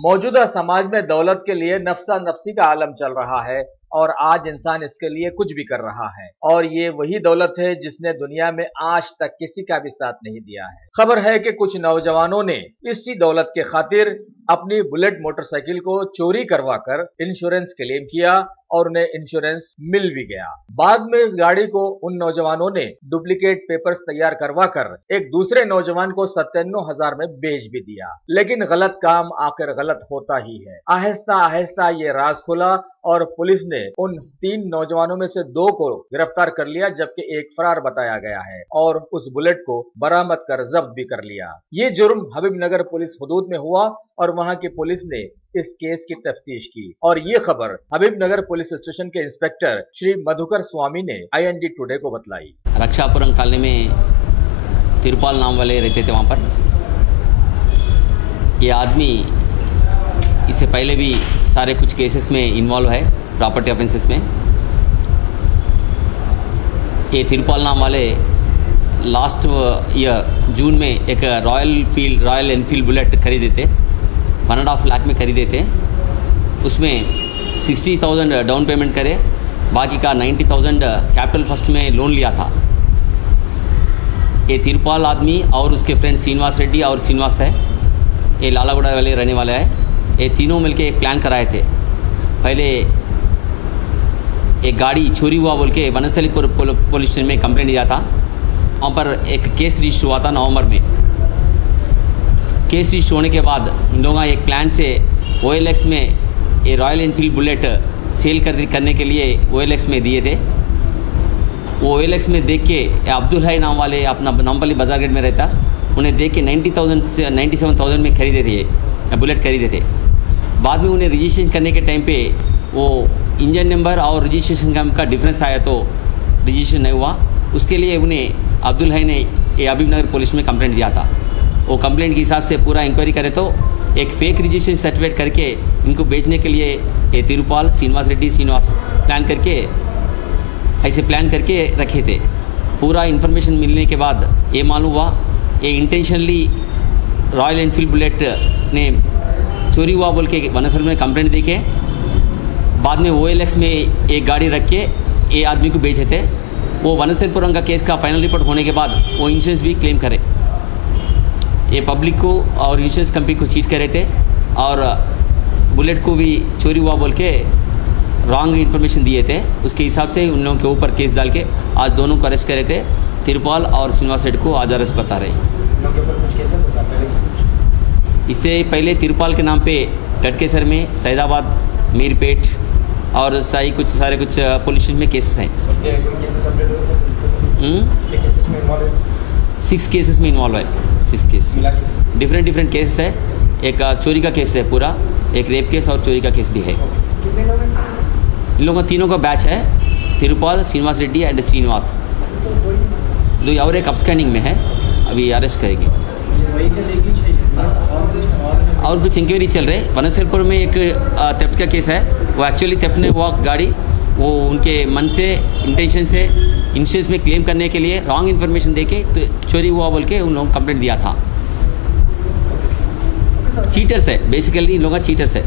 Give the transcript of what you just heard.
मौजूदा समाज में दौलत के लिए नफसा नफसी का आलम चल रहा है और आज इंसान इसके लिए कुछ भी कर रहा है और ये वही दौलत है जिसने दुनिया में आज तक किसी का भी साथ नहीं दिया है। खबर है कि कुछ नौजवानों ने इसी दौलत के खातिर अपनी बुलेट मोटरसाइकिल को चोरी करवाकर इंश्योरेंस क्लेम किया और उन्हें इंश्योरेंस मिल भी गया। बाद में इस गाड़ी को उन नौजवानों ने डुप्लीकेट पेपर्स तैयार करवाकर एक दूसरे नौजवान को 97,000 में बेच भी दिया। लेकिन गलत काम आखिर गलत होता ही है। आहिस्ता आहिस्ता ये राज खुला और पुलिस ने उन 3 नौजवानों में से 2 को गिरफ्तार कर लिया, जबकि एक फरार बताया गया है और उस बुलेट को बरामद कर जब्त भी कर लिया। ये जुर्म हबीबनगर पुलिस हदूद में हुआ और वहां की पुलिस ने इस केस की तफ्तीश की और ये खबर हबीबनगर पुलिस स्टेशन के इंस्पेक्टर श्री मधुकर स्वामी ने IND टुडे को बतलाई। रक्षापुरम कॉलोनी में तिरुपाल नाम वाले रहते थे। वहां पर ये आदमी इससे पहले भी सारे कुछ केसेस में इन्वॉल्व है, प्रॉपर्टी ऑफेंसेस में। ये तिरुपाल नाम वाले लास्ट ईयर जून में एक रॉयल एनफील्ड बुलेट खरीदे थे, 1.5 लाख में खरीदे थे। उसमें 60,000 डाउन पेमेंट करे, बाकी का 90,000 कैपिटल फर्स्ट में लोन लिया था। ये तिरुपाल आदमी और उसके फ्रेंड श्रीनिवास रेड्डी और श्रीनिवास है, ये लालागुड़ा वाले रहने वाले हैं। ये तीनों मिलके एक प्लान कराए थे। पहले एक गाड़ी चोरी हुआ बोल के वनस्थलीपुर पुलिस स्टेशन में कंप्लेंट दिया था। वहाँ पर एक केस रजिस्टर हुआ था नवंबर में। केस रजिस्टर होने के बाद इन लोगों एक प्लान से OLX में ये रॉयल एनफील्ड बुलेट सेल करने के लिए OLX में दिए थे। वो OLX में देख के अब्दुल है नाम वाले अपना नामपल्ली बाजार गेट में रहता, उन्हें देख के 90,000 से 97,000 में खरीदे थे, बुलेट खरीदे थे। बाद में उन्हें रजिस्ट्रेशन करने के टाइम पे वो इंजन नंबर और रजिस्ट्रेशन का डिफरेंस आया तो रजिस्ट्रेशन नहीं हुआ। उसके लिए उन्हें अब्दुल है ने ये हबीबनगर पुलिस में कंप्लेंट दिया था। वो कंप्लेंट के हिसाब से पूरा इंक्वायरी करे तो एक फेक रजिस्ट्रेशन सर्टिफिकेट करके इनको बेचने के लिए ये तिरुपाल श्रीनिवास रेड्डी श्रीनिवास ऐसे प्लान करके रखे थे। पूरा इन्फॉर्मेशन मिलने के बाद ये मालूम हुआ ये इंटेंशनली रॉयल एनफील्ड बुलेट ने चोरी हुआ बोल के वनस्थल में कंप्लेंट दे के बाद में OLX में एक गाड़ी रख के ये आदमी को बेचे थे। वो वनस्थलपुरम का केस का फाइनल रिपोर्ट होने के बाद वो इंश्योरेंस भी क्लेम करे। ये पब्लिक को और इंश्योरेंस कंपनी को चीट करे थे और बुलेट को भी चोरी हुआ बोल के रॉन्ग इन्फॉर्मेशन दिए थे। उसके हिसाब से उन लोगों के ऊपर केस डाल के आज दोनों को अरेस्ट करे थे। तिरुपाल और श्रीनिवास रेड्डी को आज अरेस्ट बता रहे। इससे पहले तिरुपाल के नाम पे गटकेसर में, सैदाबाद, मीरपेट और सारे कुछ पुलिस स्टेशन में केसेस हैं। 6 केसेस में इन्वॉल्व है। 6 केस डिफरेंट केसेस है। एक चोरी का केस है पूरा, एक रेप केस और चोरी का केस भी है। इन लोगों तीनों का बैच है, तिरुपाल, श्रीनिवास रेड्डी एंड श्रीनिवास। 2 और एक अपस्कैंडिंग में है, अभी अरेस्ट करेगी। और कुछ इंक्वायरी चल रहे। वनस्थलपुर में एक थेफ्ट का केस है। वो एक्चुअली थेफ्ट ने हुआ गाड़ी, वो उनके मन से इंटेंशन से इंश्योरेंस में क्लेम करने के लिए रॉन्ग इन्फॉर्मेशन देके तो चोरी हुआ बोल के उन लोगों कंप्लेंट दिया था। चीटर्स है, बेसिकली इन लोगों का चीटर्स है।